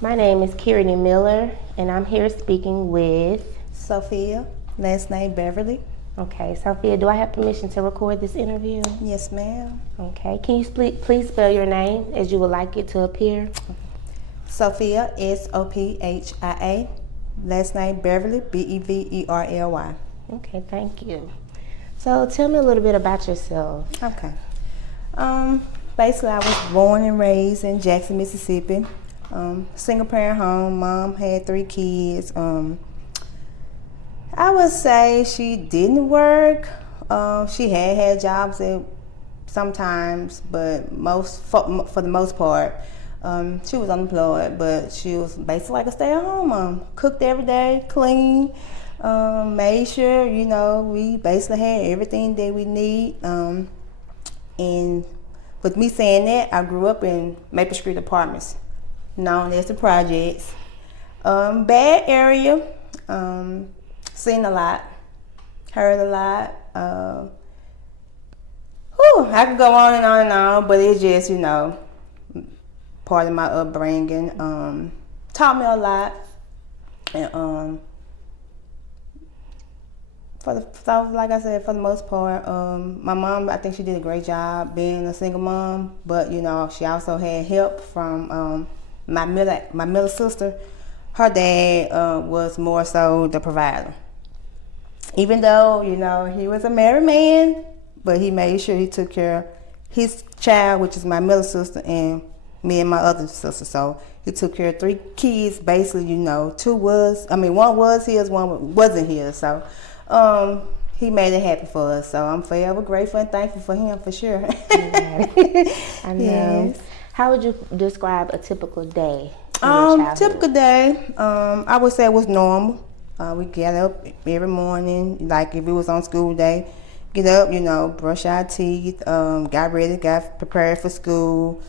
My name is Kieran Miller, and I'm here speaking with. Sophia, last name Beverly. Okay, Sophia, do I have permission to record this interview? Yes, ma'am. Okay, can you please spell your name as you would like it to appear? Sophia, Sophia. Last name Beverly, Beverly. Okay, thank you. So tell me a little bit about yourself. Okay. Basically, I was born and raised in Jackson, Mississippi. Single parent home. Mom had 3 kids. I would say she didn't work. She had jobs sometimes, but for the most part, she was unemployed. But she was basically like a stay-at-home mom. Cooked every day, clean, made sure we basically had everything that we need. And with me saying that, I grew up in Maple Street Apartments, known as the Projects. Bad area. Seen a lot, heard a lot. I could go on and on and on, but it's just, part of my upbringing. Taught me a lot. And like I said, for the most part, my mom, I think she did a great job being a single mom, but she also had help from my middle sister. Her dad was more so the provider. Even though, he was a married man, but he made sure he took care of his child, which is my middle sister, and me and my other sister. So he took care of 3 kids, basically, one was his, one wasn't his. So he made it happen for us. So I'm forever grateful and thankful for him, for sure. I know. Yes. How would you describe a typical day in your childhood? Typical day, I would say it was normal. We get up every morning, like if it was on school day, get up, brush our teeth, got ready, got prepared for school,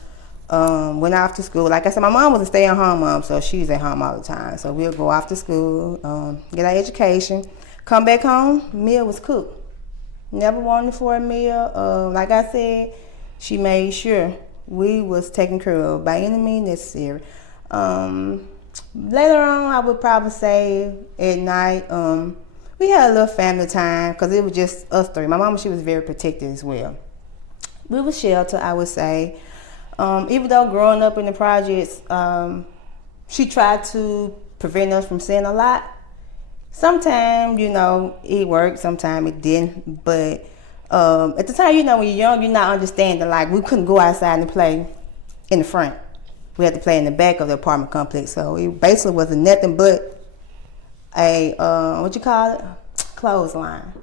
went off to school. Like I said, my mom was a stay-at-home mom, so she was at home all the time. So we'll go off to school, get our education, come back home, meal was cooked. Never wanted for a meal. Like I said, she made sure we was taken care of by any means necessary. Later on, I would probably say at night, we had a little family time because it was just us 3. My mama, she was very protective as well. We were sheltered, I would say. Even though growing up in the projects, she tried to prevent us from seeing a lot. Sometimes, it worked, sometimes it didn't. But at the time, when you're young, you're not understanding. Like, we couldn't go outside and play in the front. We had to play in the back of the apartment complex. So it basically wasn't nothing but a, clothesline.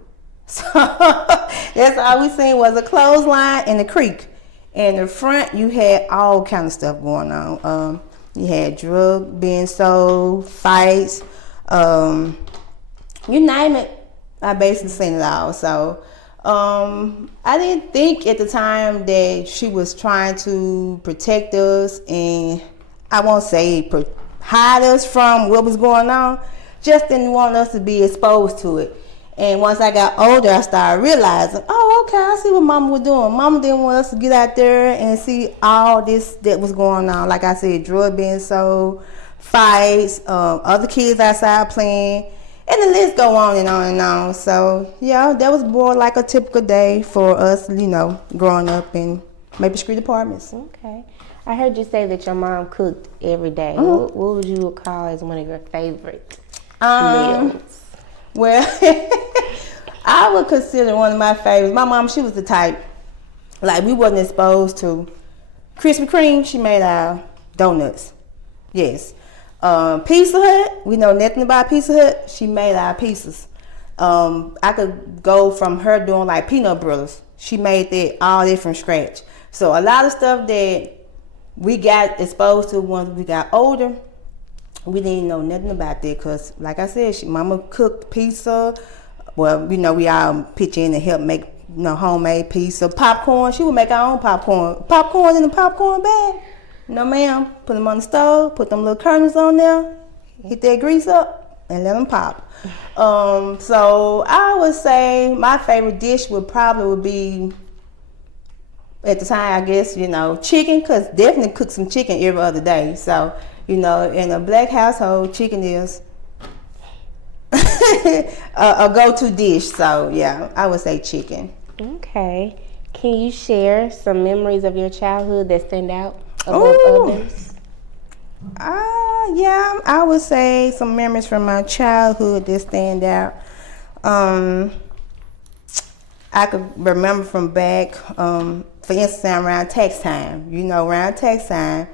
So that's all we seen was a clothesline and a creek. In the front, you had all kind of stuff going on. You had drugs being sold, fights, you name it. I basically seen it all. So I didn't think at the time that she was trying to protect us, and I won't say hide us from what was going on, just didn't want us to be exposed to it. And once I got older, I started realizing, okay, I see what Mama was doing. Mama didn't want us to get out there and see all this that was going on. Like I said, drug being sold, fights, other kids outside playing, and the list go on and on and on. So, yeah, that was more like a typical day for us, growing up in Maple Street Apartments. Okay. I heard you say that your mom cooked every day. What would you call as one of your favorite meals? Well, I would consider one of my favorites. My mom, she was the type, like, we wasn't exposed to Krispy Kreme. She made our donuts. Yes. Pizza Hut, we know nothing about Pizza Hut. She made our pizzas. I could go from her doing like peanut brittlers. She made that all that from scratch. So a lot of stuff that we got exposed to once we got older, we didn't know nothing about that because, like I said, Mama cooked pizza. Well, we all pitch in and help make homemade pizza. Popcorn, she would make our own popcorn. Popcorn in a popcorn bag. No, ma'am. Put them on the stove, put them little kernels on there, hit that grease up, and let them pop. So I would say my favorite dish would be At the time, I guess, you know, chicken, because definitely cook some chicken every other day. So, you know, in a black household, chicken is a go-to dish. So, yeah, I would say chicken. Okay. Can you share some memories of your childhood that stand out above Ooh. others? Yeah, I would say some memories from my childhood that stand out. I could remember from back, for instance, around tax time. You know, around tax time,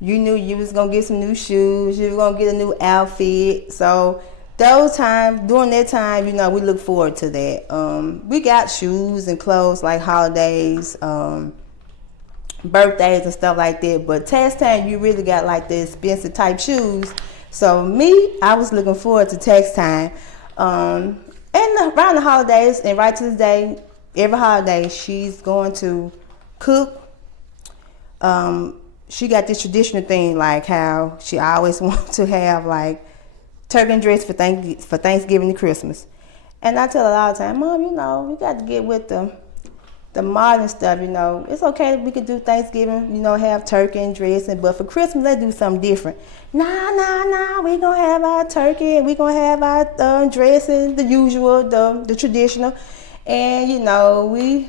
you knew you was gonna get some new shoes, you were gonna get a new outfit. So those times, during that time, you know, we look forward to that. We got shoes and clothes like holidays, birthdays and stuff like that. But tax time, you really got like the expensive type shoes. So me, I was looking forward to tax time. And around the holidays, and right to this day, every holiday she's going to cook. She got this traditional thing, like how she always wants to have like turkey and dress for Thanksgiving and Christmas. And I tell her all the time, Mom, you know, we got to get with the modern stuff. You know, it's okay if we could do Thanksgiving, you know, have turkey and dressing, but for Christmas, let's do something different. Nah, we gonna have our turkey and we gonna have our dressing, the usual, the traditional, and you know, we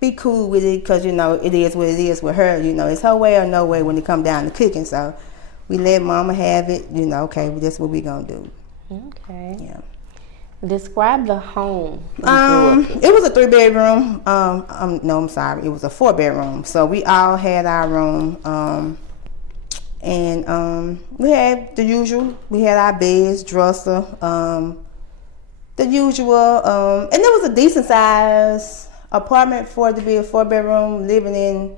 be cool with it because you know it is what it is with her. You know, it's her way or no way when it come down to cooking. So we let Mama have it. You know, okay, well, that's what we gonna do. Okay. Yeah. Describe the home you grew up in. It was a 3-bedroom. No, I'm sorry. It was a 4-bedroom. So we all had our room. And we had the usual. We had our beds, dresser, the usual. And it was a decent size apartment for it to be a 4-bedroom, living in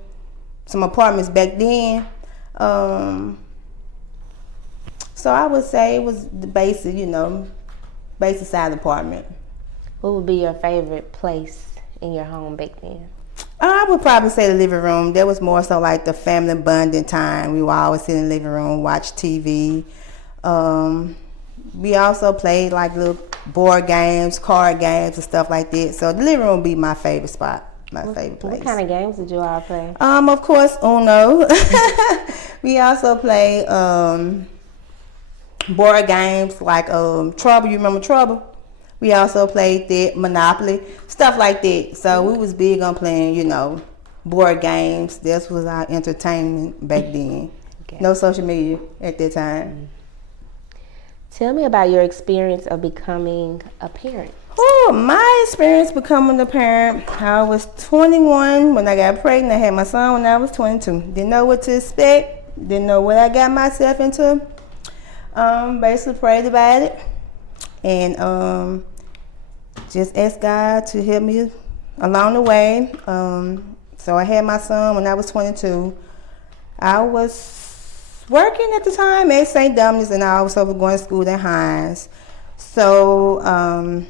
some apartments back then. So I would say it was the basic, you know, basic size apartment. What would be your favorite place in your home back then? I would probably say the living room. That was more so like the family bonding time. We would always sit in the living room, watch TV. We also played like little board games, card games, and stuff like that. So the living room would be my favorite spot, favorite place. What kind of games did you all play? Of course, Uno. We also play board games like Trouble. You remember Trouble? We also played that, Monopoly, stuff like that. So we was big on playing, you know, board games. This was our entertainment back then. Okay. No social media at that time. Tell me about your experience of becoming a parent. Oh, my experience becoming a parent. I was 21 when I got pregnant. I had my son when I was 22. Didn't know what to expect. Didn't know what I got myself into. Basically prayed about it. And just asked God to help me along the way. So I had my son when I was 22. I was working at the time at St. Dominic's, and I also was going to school at Hines. So I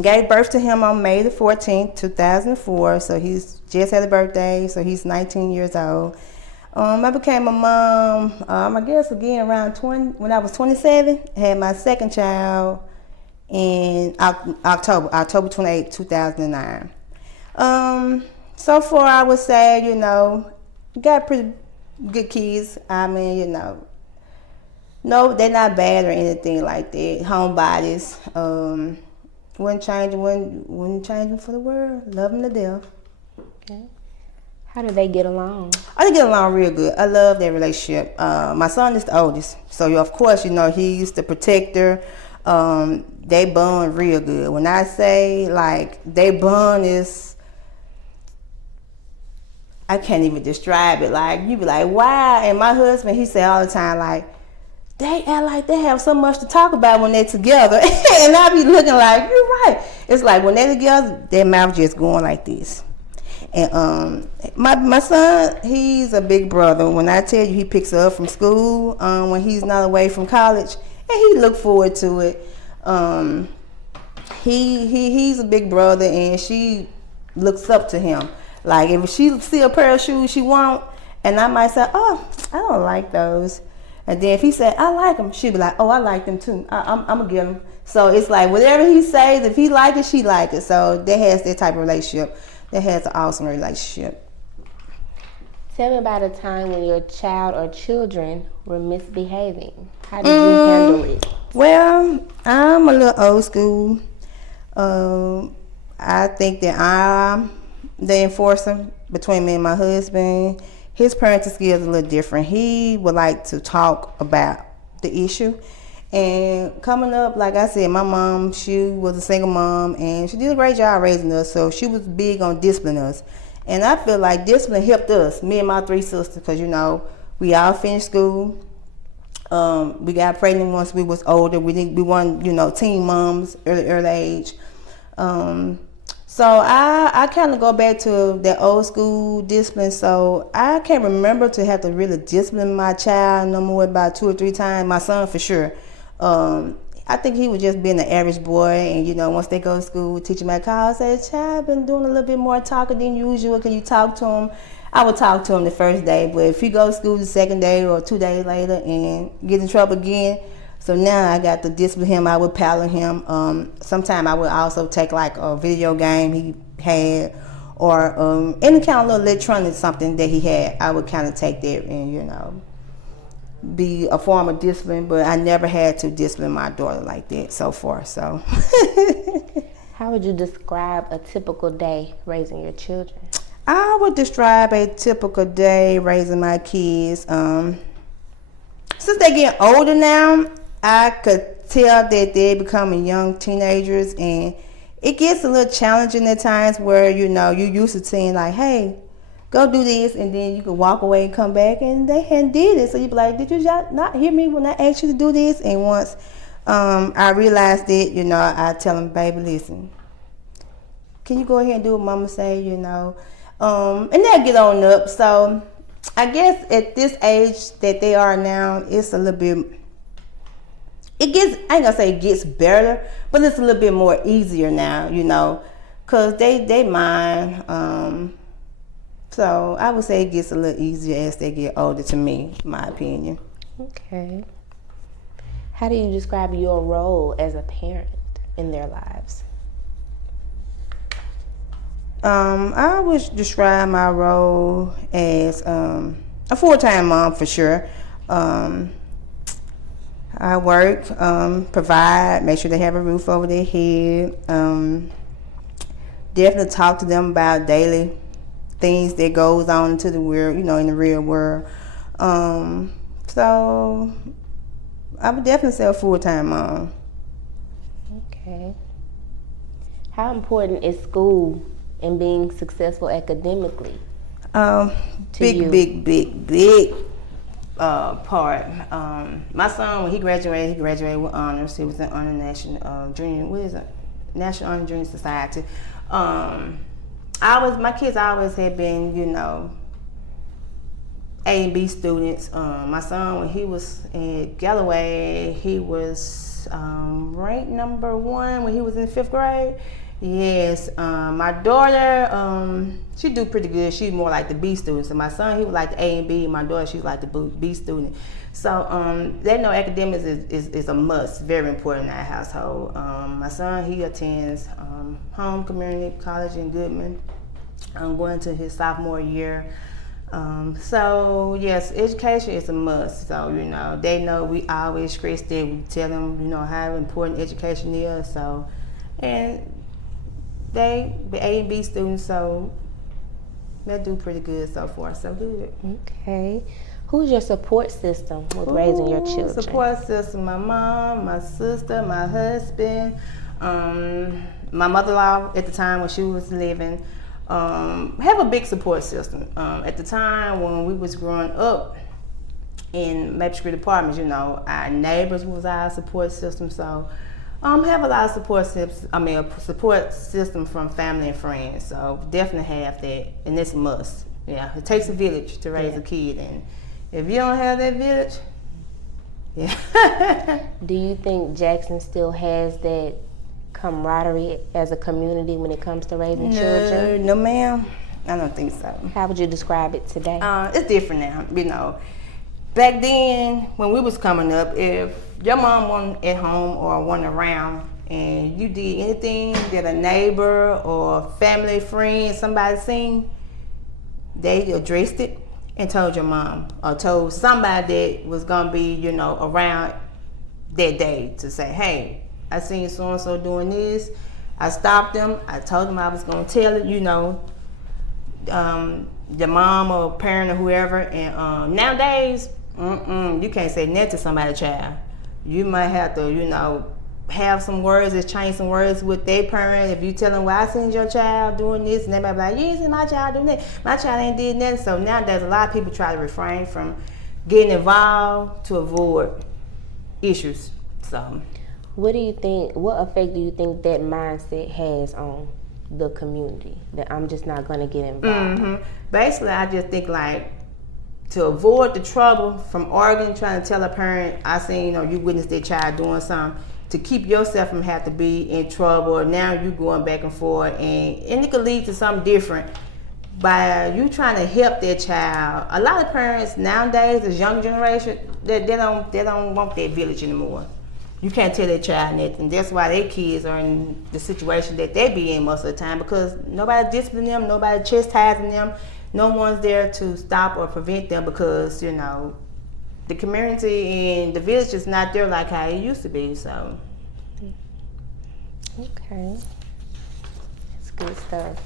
gave birth to him on May the 14th, 2004. So he's just had a birthday, so he's 19 years old. I became a mom, I guess again around 20, when I was 27. I had my second child in October 28, 2009. So far I would say, you know, got pretty good kids. I mean, you know, no, they're not bad or anything like that. Homebodies. Wouldn't change them for the world. Love them to death. Okay. How do they get along? They get along real good. I love their relationship. My son is the oldest, so of course, you know, he's the protector. They bond real good. When I say like they bond is, I can't even describe it. Like you be like, wow. And my husband, he say all the time, like they act like they have so much to talk about when they're together, and I be looking like you're right. It's like when they're together, their mouth just going like this. And my son, he's a big brother. When I tell you he picks her up from school when he's not away from college, and he look forward to it. He's a big brother, and she looks up to him. Like if she see a pair of shoes she want, and I might say, oh, I don't like those. And then if he said, I like them, she'd be like, oh, I like them too. I'm gonna get them. So it's like whatever he says, if he like it, she like it. So that has that type of relationship. that has an awesome relationship. Tell me about a time when your child or children were misbehaving. How did you handle it? Well, I'm a little old school. I think that I'm the enforcer between me and my husband. His parenting skills are a little different. He would like to talk about the issue. And coming up, like I said, my mom, she was a single mom, and she did a great job raising us, so she was big on disciplining us. And I feel like discipline helped us, me and my 3 sisters, because, you know, we all finished school. We got pregnant once we was older. We weren't, you know, teen moms, early age. So I kind of go back to that old school discipline. So I can't remember to have to really discipline my child no more, about 2 or 3 times. My son for sure. I think he was just being an average boy, and you know, once they go to school, teacher might call and say, "Child, been doing a little bit more talking than usual. Can you talk to him?" I would talk to him the first day, but if he goes to school the second day or 2 days later and get in trouble again, so now I got to discipline him. I would paddle him. Sometimes I would also take like a video game he had, or any kind of little electronic something that he had. I would kind of take that and, you know, be a form of discipline, but I never had to discipline my daughter like that so far. So How would you describe a typical day raising your children? I would describe a typical day raising my kids. Since they're getting older now, I could tell that they're becoming young teenagers, and it gets a little challenging at times where, you know, you used to saying like, "Hey, go do this," and then you can walk away and come back, and they hadn't did it. So you be like, "Did you not hear me when I asked you to do this?" And once I realized it, you know, I tell them, "Baby, listen, can you go ahead and do what Mama say?" You know, and they'll get on up. So I guess at this age that they are now, it's a little bit. It gets, I ain't gonna say it gets better, but it's a little bit more easier now, you know, cause they mind. So I would say it gets a little easier as they get older, to me, my opinion. Okay. How do you describe your role as a parent in their lives? I would describe my role as a full-time mom for sure. I work, provide, make sure they have a roof over their head. Definitely talk to them about daily things that goes on into the world, you know, in the real world. So I would definitely say a full-time mom. Okay. How important is school and being successful academically? Big part. My son, when he graduated with honors. He was in honor national junior. What is it? National Honor Junior Society. My kids always had been, you know, A and B students. My son, when he was at Galloway, he was ranked number 1 when he was in 5th grade. Yes, my daughter, she do pretty good. She's more like the B student. So my son, he was like the A and B. My daughter, she's like the B student. So they know academics is a must, very important in our household. My son, he attends Home Community College in Goodman. I'm going to his sophomore year. So yes, education is a must. So, you know, they know we always stress that. We tell them, you know, how important education is. So, and they the A and B students, so they do pretty good so far. So good. Okay. Who's your support system with raising your children? Support system: my mom, my sister, my husband, my mother-in-law at the time when she was living. Have a big support system. At the time when we was growing up in Maple Street Apartments, you know, our neighbors was our support system. So have a lot of support system from family and friends. So definitely have that, and it's a must. Yeah, it takes a village to raise a kid, and if you don't have that village, yeah. Do you think Jackson still has that camaraderie as a community when it comes to raising children? No, ma'am. I don't think so. How would you describe it today? It's different now, you know. Back then, when we was coming up, if your mom wasn't at home or wasn't around and you did anything that a neighbor or family friend, somebody seen, they addressed it and told your mom or told somebody that was gonna be, you know, around that day to say, hey, I seen so and so doing this. I stopped them. I told them I was gonna tell it, you know, the mom or parent or whoever. And nowadays, you can't say nothing to somebody's child. You might have to, you know, have some words, exchange some words with their parent. If you tell them, well, I seen your child doing this, and they might be like, you ain't seen my child doing that. My child ain't did nothing. So nowadays, a lot of people try to refrain from getting involved to avoid issues. So, what effect do you think that mindset has on the community? That I'm just not going to get involved? Basically, I just think like to avoid the trouble from arguing, trying to tell a parent, I seen, you know, you witnessed their child doing something, to keep yourself from having to be in trouble, or now you going back and forth, and it could lead to something different by you trying to help their child. A lot of parents nowadays, this younger generation, they don't want that village anymore. You can't tell their child nothing. That's why their kids are in the situation that they be in most of the time, because nobody disciplining them, nobody chastising them, no one's there to stop or prevent them, because, you know, the community and the village is not there like how it used to be. So, okay, that's good stuff.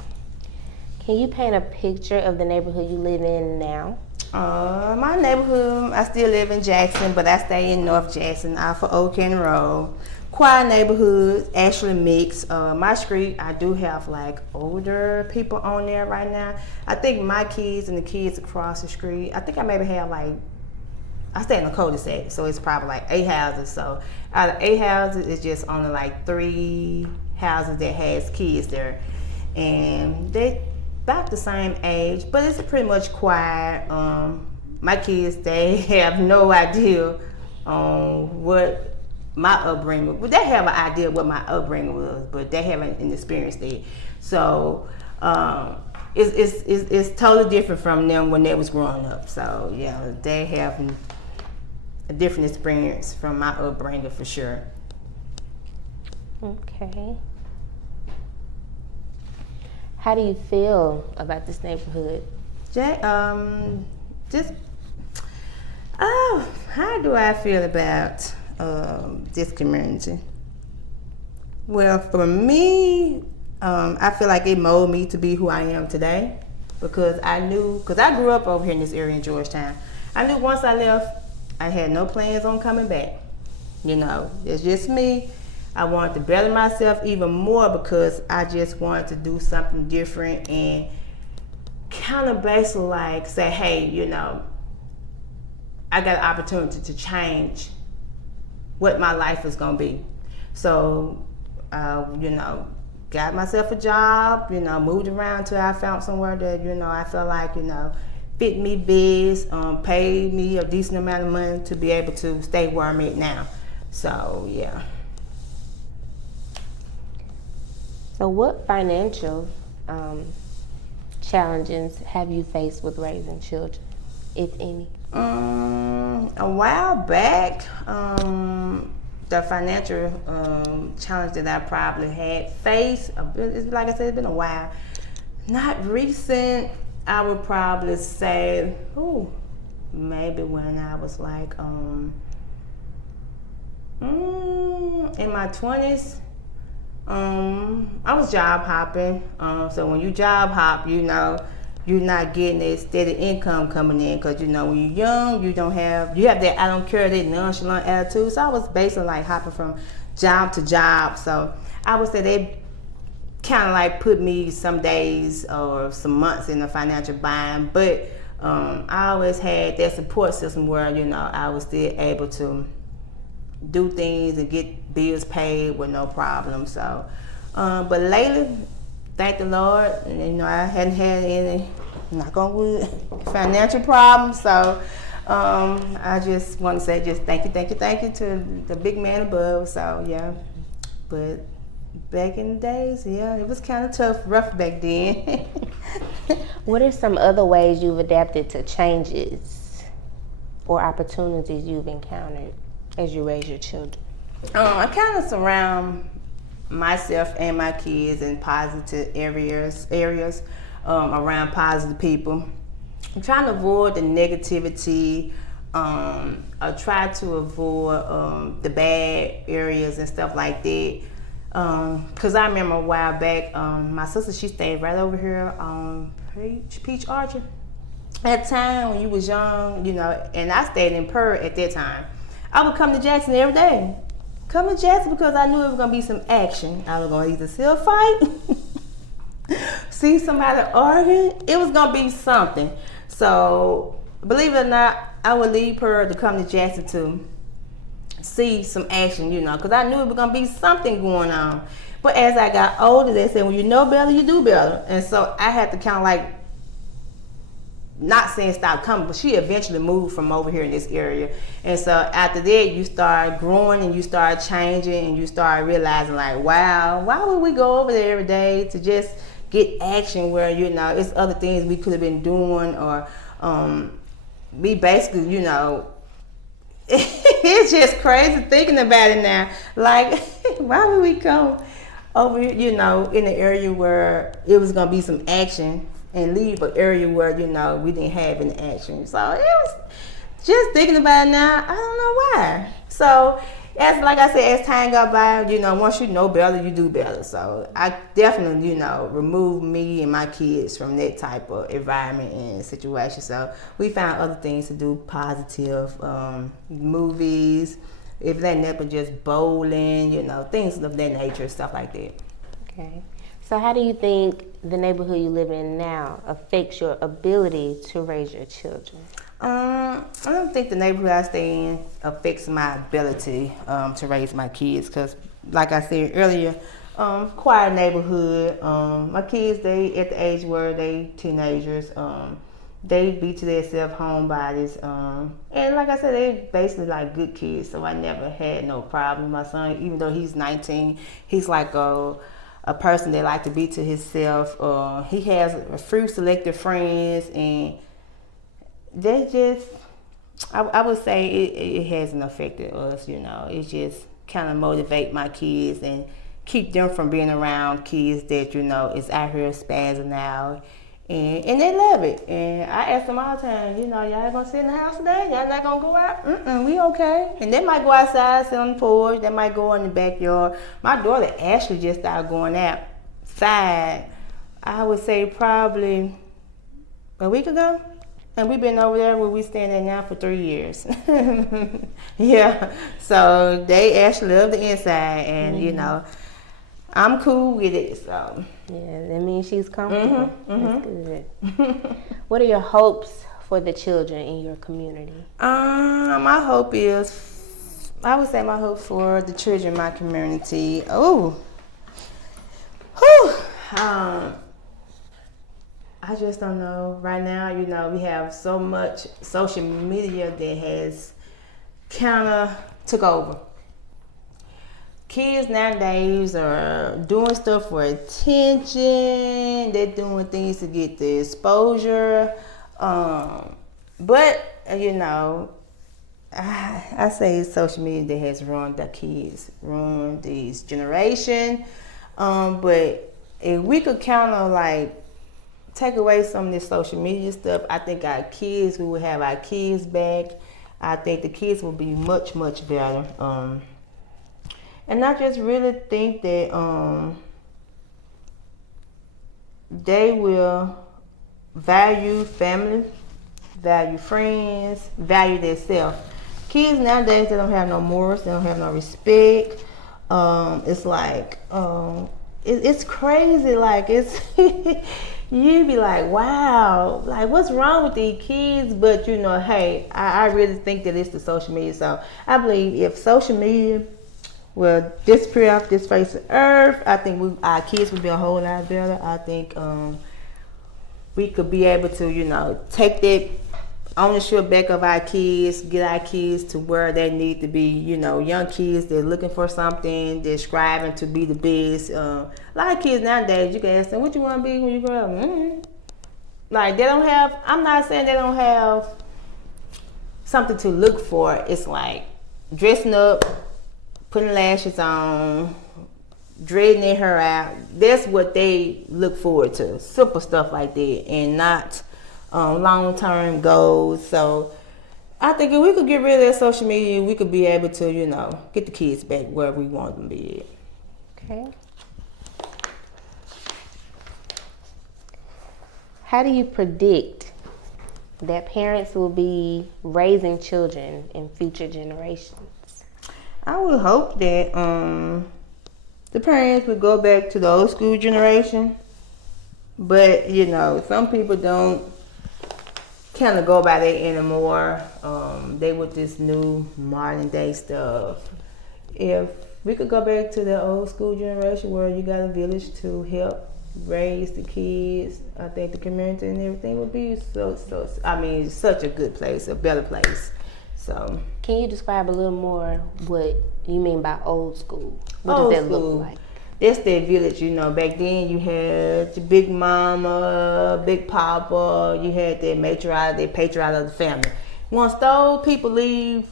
Can you paint a picture of the neighborhood you live in now? My neighborhood, I still live in Jackson, but I stay in North Jackson, off of Old Canyon Road. Quiet neighborhood, actually mixed. My street, I do have like older people on there right now. I think my kids and the kids across the street, I think I maybe have like, I stay in the cul-de-sac, so it's probably like 8 houses. So out of 8 houses, it's just only like 3 houses that has kids there. And they about the same age, but it's pretty much quiet. My kids, they have no idea what my upbringing was. They have an idea what my upbringing was, but they haven't experienced it. So it's totally different from them when they was growing up. So yeah, they have a different experience from my upbringing for sure. Okay. How do you feel about this neighborhood? How do I feel about this community? Well, for me, I feel like it molded me to be who I am today, because I grew up over here in this area in Georgetown. I knew once I left, I had no plans on coming back. You know, it's just me. I wanted to better myself even more, because I just wanted to do something different and kind of basically like say, hey, you know, I got an opportunity to change what my life is going to be. So, you know, got myself a job, you know, moved around till I found somewhere that, you know, I felt like, you know, fit me best, paid me a decent amount of money to be able to stay where I'm at now. So, yeah. So what financial challenges have you faced with raising children, if any? A while back, the financial challenge that I probably had faced, it's like I said, it's been a while. Not recent, I would probably say, maybe when I was like in my 20s. I was job hopping. So when you job hop, you know, you're not getting a steady income coming in, because, you know, when you're young, you have that I don't care, that nonchalant attitude. So I was basically like hopping from job to job. So I would say they kind of like put me some days or some months in a financial bind. But I always had that support system where, you know, I was still able to do things and get bills paid with no problem. So, but lately, thank the Lord, you know, I hadn't had any, knock on wood, financial problems. So, I just want to say just thank you to the big man above. So, yeah. But back in the days, yeah, it was kind of tough, rough back then. What are some other ways you've adapted to changes or opportunities you've encountered as you raise your children? I kind of surround myself and my kids in positive areas around positive people. I'm trying to avoid the negativity. I try to avoid the bad areas and stuff like that. Cause I remember a while back, my sister, she stayed right over here on Peach Orchard. At the time when you was young, and I stayed in Pearl at that time. I would come to Jackson every day. Come to Jackson because I knew it was gonna be some action. I was gonna either see a fight, see somebody arguing. It was gonna be something. So believe it or not, I would leave Pearl to come to Jackson to see some action, because I knew it was gonna be something going on. But as I got older, they said, when you know better, you do better. And so I had to kind of like, not saying stop coming, but she eventually moved from over here in this area. And so after that, you start growing and you start changing and you start realizing like, wow, why would we go over there every day to just get action where, it's other things we could have been doing, or we basically, it's just crazy thinking about it now. Like, why would we go over here, in the area where it was going to be some action, and leave an area where, we didn't have any action. So it was just thinking about it now, I don't know why. So like I said, as time goes by, once you know better, you do better. So I definitely, removed me and my kids from that type of environment and situation. So we found other things to do, positive, movies, if that never just bowling, things of that nature, stuff like that. Okay. So how do you think the neighborhood you live in now affects your ability to raise your children? I don't think the neighborhood I stay in affects my ability to raise my kids, because like I said earlier, quiet neighborhood. My kids, they at the age where they teenagers, they be to themselves homebodies, and like I said, they basically like good kids, so I never had no problem. My son, even though he's 19, he's like a person that like to be to himself. He has a few selected friends, and they just, I would say it hasn't affected us, It just kind of motivate my kids and keep them from being around kids that, is out here spazzing out. And they love it. And I ask them all the time, y'all gonna sit in the house today? Y'all not gonna go out? We okay. And they might go outside, sit on the porch. They might go in the backyard. My daughter actually just started going outside, I would say probably a week ago. And we've been over there where we stand at now for 3 years. Yeah. So they actually love the inside, and I'm cool with it. So yeah, that means she's comfortable. That's good. What are your hopes for the children in your community? My hope is, I would say my hope for the children in my community. I just don't know. Right now, we have so much social media that has kind of took over. Kids nowadays are doing stuff for attention. They're doing things to get the exposure. But, I say social media that has ruined the kids, ruined this generation. But if we could kind of like take away some of this social media stuff, I think we would have our kids back. I think the kids will be much, much better. And I just really think that they will value family, value friends, value themselves. Kids nowadays, they don't have no morals, they don't have no respect. It's like, it's crazy. Like, it's you be like, wow, like what's wrong with these kids? But hey, I really think that it's the social media. So I believe if social media will disappear off this face of earth, I think our kids would be a whole lot better. I think we could be able to, take that ownership back of our kids, get our kids to where they need to be. Young kids, they're looking for something, they're striving to be the best. A lot of kids nowadays, you can ask them, what you want to be when you grow up? Like, they don't have, I'm not saying they don't have something to look for. It's like dressing up, putting lashes on, dreading their hair out. That's what they look forward to. Simple stuff like that, and not long-term goals. So I think if we could get rid of that social media, we could be able to, get the kids back where we want them to be at. Okay. How do you predict that parents will be raising children in future generations? I would hope that the parents would go back to the old school generation. But, some people don't kind of go by that anymore. They with this new modern day stuff. If we could go back to the old school generation where you got a village to help raise the kids, I think the community and everything would be such a good place, a better place. So, can you describe a little more what you mean by old school? What does that look like? That's that village, back then you had your big mama, big papa, you had that matriarch, that patriarch of the family. Once those people leave,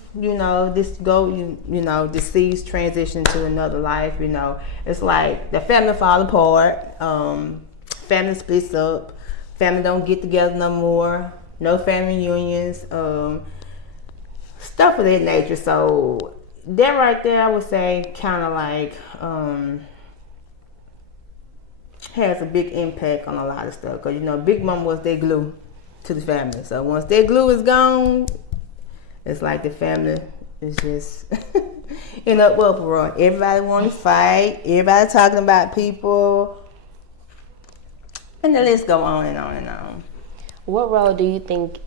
deceased, transition to another life, it's like the family fall apart, family splits up, family don't get together no more, no family reunions, stuff of that nature. So that right there, I would say, kind of like has a big impact on a lot of stuff. Because, Big Mama was their glue to the family. So once their glue is gone, it's like the family is just in an uproar. Everybody want to fight. Everybody talking about people. And the list go on and on and on. What role do you think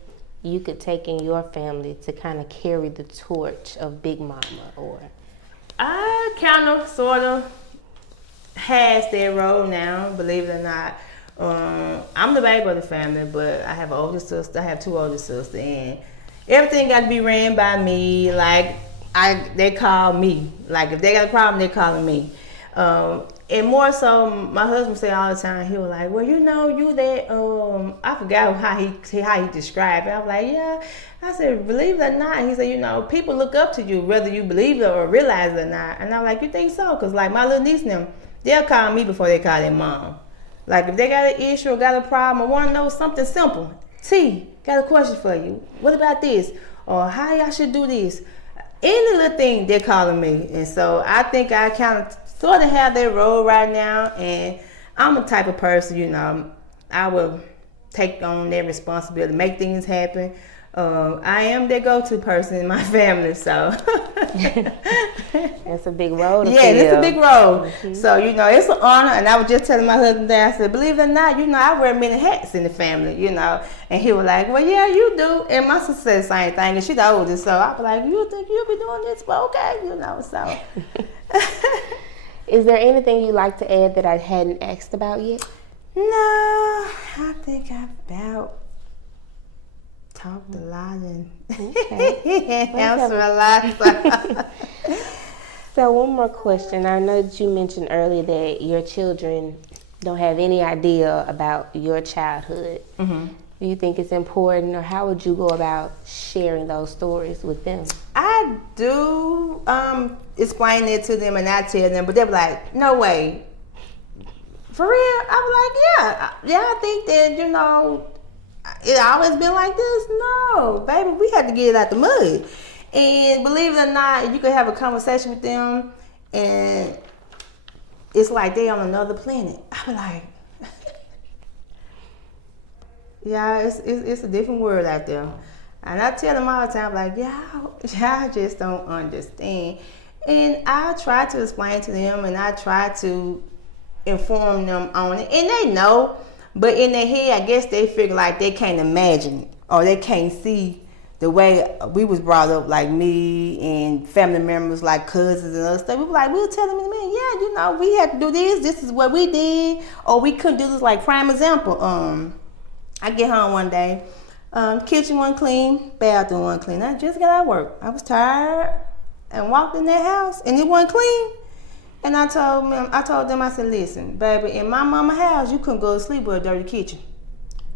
you could take in your family to kind of carry the torch of Big Mama? Or I kind of, sort of, has that role now, believe it or not. I'm the baby of the family, but I have an older sister. I have two older sisters, and everything got to be ran by me. Like they call me. Like if they got a problem, they calling me. And more so, my husband say all the time. He was like, "Well, you that." I forgot how he described it. I was like, "Yeah." I said, "Believe it or not," he said, "People look up to you, whether you believe it or realize it or not." And I'm like, "You think so?" Because like my little niece and them, they'll call me before they call their mom. Like if they got an issue or got a problem or want to know something simple, T, got a question for you. What about this? Or how y'all should do this? Any little thing, they're calling me. And so I think I kind of sort of have that role right now. And I'm a type of person, I will take on that responsibility, make things happen. I am the go-to person in my family, so. It's a big role to yeah, fill. it's a big role. Mm-hmm. So, it's an honor. And I was just telling my husband that, I said, believe it or not, I wear many hats in the family, And he was like, well, yeah, you do. And my sister said the same thing. And she's the oldest. So I was like, you think you'll be doing this? But okay, so. Is there anything you'd like to add that I hadn't asked about yet? No, I think I've about talked a lot and answered a lot. So one more question. I know that you mentioned earlier that your children don't have any idea about your childhood. Mm-hmm. Do you think it's important, or how would you go about sharing those stories with them? I do explain it to them, and I tell them, but they're like, no way. For real? I was like, yeah, I think that, it always been like this. No, baby, we had to get it out the mud. And believe it or not, you could have a conversation with them, and it's like they on another planet. I was like, yeah, it's a different world out there. And I tell them all the time, like, y'all just don't understand. And I try to explain to them, and I try to inform them on it. And they know, but in their head, I guess they figure like they can't imagine it, or they can't see the way we was brought up, like me and family members, like cousins and other stuff. We were like, we'll tell them in a minute, yeah, we had to do this is what we did, or we couldn't do this. Like prime example, I get home one day, kitchen wasn't clean, bathroom wasn't clean. I just got out of work. I was tired and walked in that house and it wasn't clean. And I told them, I said, listen, baby, in my mama's house, you couldn't go to sleep with a dirty kitchen.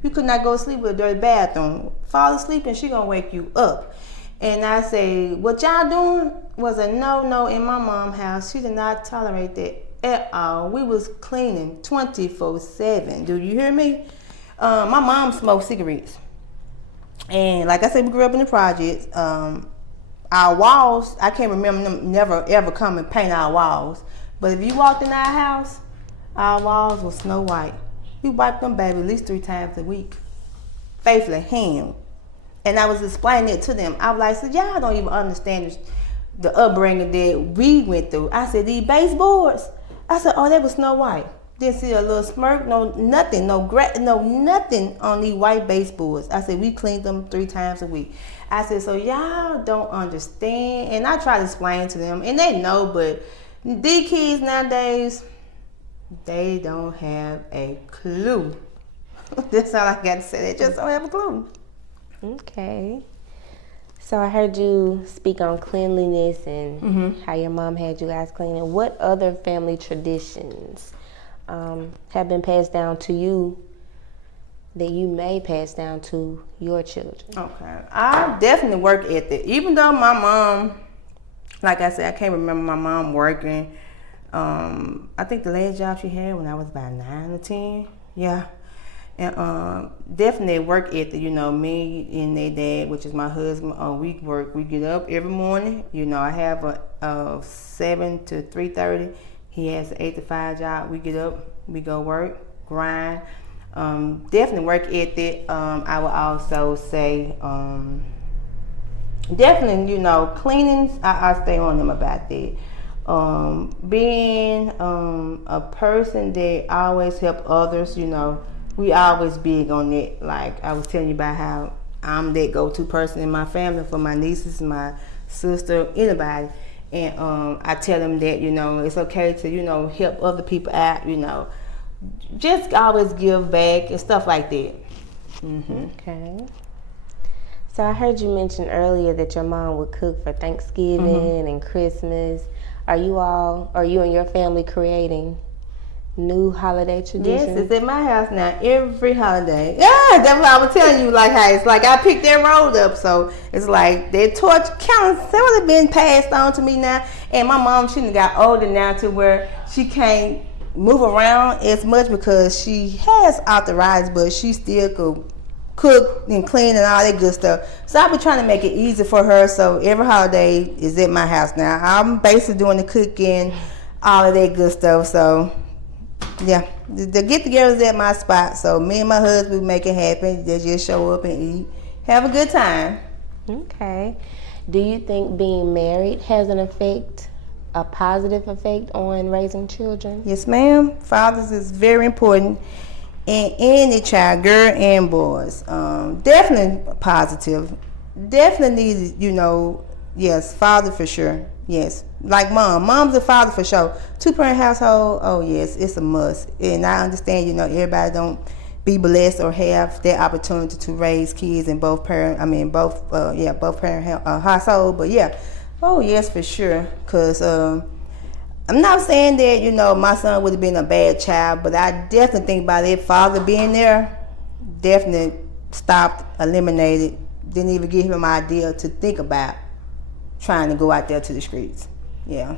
You could not go to sleep with a dirty bathroom. Fall asleep and she gonna wake you up. And I say, what y'all doing was a no in my mom's house. She did not tolerate that at all. We was cleaning 24/7. Do you hear me? My mom smoked cigarettes. And like I said, we grew up in the projects. Our walls, I can't remember them never ever come and paint our walls. But if you walked in our house, our walls were snow white. We wiped them, baby, at least 3 times a week. Faithfully, him. And I was explaining it to them. I was like, so y'all don't even understand the upbringing that we went through. I said, these baseboards. I said, oh, that was Snow White. Didn't see a little smirk, no nothing, no nothing on these white baseboards. I said, we cleaned them 3 times a week. I said, so y'all don't understand. And I try to explain to them, and they know, but these kids nowadays, they don't have a clue. That's all I got to say. They just don't have a clue. Okay. So I heard you speak on cleanliness and how your mom had you guys cleaning. What other family traditions have been passed down to you that you may pass down to your children? Okay. I definitely work ethic. Even though my mom, like I said, I can't remember my mom working. I think the last job she had when I was about 9 or 10. Yeah. And definitely work ethic, you know, me and their dad, which is my husband, we get up every morning. You know, I have a 7 to 3:30. He has an 8 to 5 job. We get up, we go work, grind. Definitely work ethic. I would also say, definitely, you know, cleanings, I stay on them about that. Being a person that always help others, you know, we always big on that. Like I was telling you about how I'm that go-to person in my family for my nieces, my sister, anybody. And I tell them that, you know, it's okay to, you know, help other people out, you know. Just always give back and stuff like that. Okay. So I heard you mention earlier that your mom would cook for Thanksgiving and Christmas. Are you and your family creating new holiday traditions? Yes, it's in my house now every holiday. Yeah, that's what I was telling you, like how it's like I picked that road up, so it's like that torch counts. Some of it been passed on to me now, and my mom, she done got older now to where she can't move around as much because she has arthritis, but she still could cook and clean and all that good stuff. So I've been trying to make it easy for her, so every holiday is at my house now. I'm basically doing the cooking, all of that good stuff, so yeah, the get-togethers at my spot. So me and my husband, we make it happen. They just show up and eat, have a good time. Okay. Do you think being married has a positive effect on raising children? Yes, ma'am. Fathers is very important in any child, girl and boys. Definitely positive. Definitely, you know, yes, father for sure. Yes, like mom's a father for sure. 2-parent household, oh yes, it's a must. And I understand, you know, everybody don't be blessed or have that opportunity to raise kids in both parent household. But yeah, oh yes, for sure. Cause I'm not saying that, you know, my son would have been a bad child, but I definitely think about that father being there, definitely stopped, eliminated, didn't even give him an idea to think about trying to go out there to the streets. Yeah.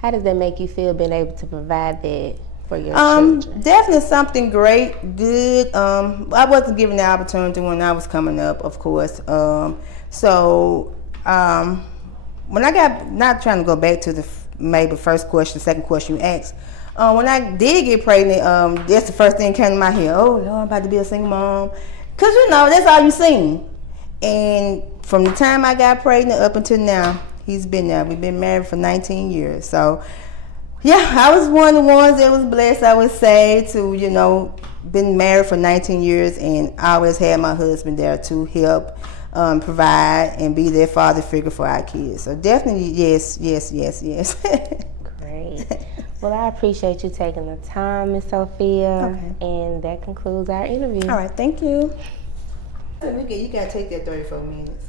How does that make you feel being able to provide that for your children? Definitely something great, good. I wasn't given the opportunity when I was coming up, of course. When I got, not trying to go back to the maybe first question, second question you asked. When I did get pregnant, that's the first thing that came to my head. Oh, Lord, I'm about to be a single mom. Because, you know, that's all you seen. And from the time I got pregnant up until now, he's been there. We've been married for 19 years. So, yeah, I was one of the ones that was blessed, I would say, to, you know, been married for 19 years and I always had my husband there to help provide and be their father figure for our kids. So definitely, yes. Great. Well, I appreciate you taking the time, Miss Sophia. Okay. And that concludes our interview. All right, thank you. You gotta take that 34 minutes.